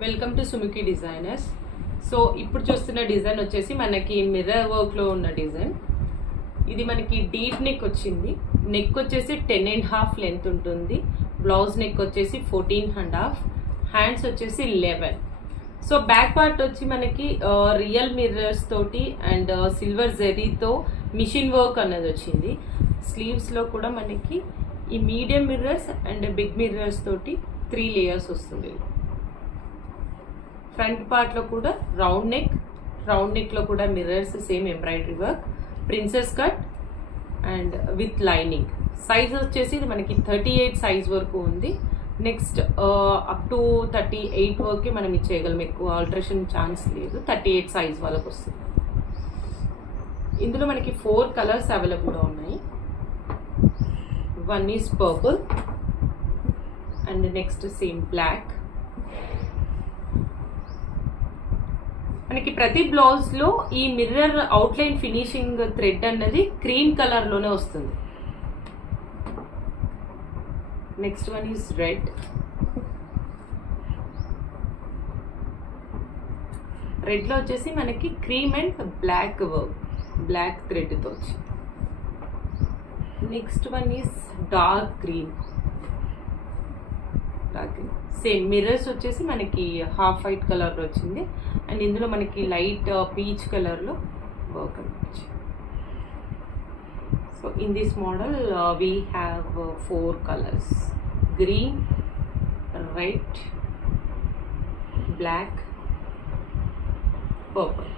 Welcome to Sumukhi designers. So ఇప్పుడు చూస్తున్న design వచ్చేసి మనకి మిర్రర్ వర్క్లో ఉన్న డిజైన్. ఇది మనకి డీప్ నెక్ వచ్చింది. నెక్ వచ్చేసి 10.5 లెంత్ ఉంటుంది. బ్లౌజ్ నెక్ వచ్చేసి 14.5, హ్యాండ్స్ వచ్చేసి 11. సో బ్యాక్ పార్ట్ వచ్చి మనకి రియల్ మిర్రర్స్ తోటి అండ్ సిల్వర్ జెరీతో మిషన్ వర్క్ అన్నది వచ్చింది. స్లీవ్స్లో కూడా మనకి ఈ medium mirrors and big mirrors తోటి 3 లేయర్స్ వస్తుంది. ఫ్రంట్ పార్ట్లో కూడా రౌండ్ నెక్లో కూడా mirrors same embroidery work, princess cut and with lining. Size వచ్చేసి ఇది మనకి 38 సైజ్ వరకు ఉంది. నెక్స్ట్ అప్ టు 38 వరకే మనం ఇచ్చేయగలం, ఎక్కువ ఆల్టరేషన్ ఛాన్స్ లేదు. 38 సైజ్ వాళ్ళకి వస్తుంది. ఇందులో మనకి 4 కలర్స్ అవైలబుల్గా ఉన్నాయి. One is purple and next same black. మనకి ప్రతి బ్లౌజ్ లో ఈ మిర్రర్ అవుట్లైన్ ఫినిషింగ్ థ్రెడ్ అన్నది క్రీమ్ కలర్ లోనే వస్తుంది. Next one is red. Red లో వచ్చేసి మనకి cream and black work, black thread తో వచ్చింది. Next one is dark green. Same mirrors వచ్చేసి మనకి హాఫ్ వైట్ కలర్లో వచ్చింది అండ్ ఇందులో మనకి లైట్ పీచ్ కలర్లో వర్క్ అనిపించింది. So in this model we have 4 colours: green, red, black, purple.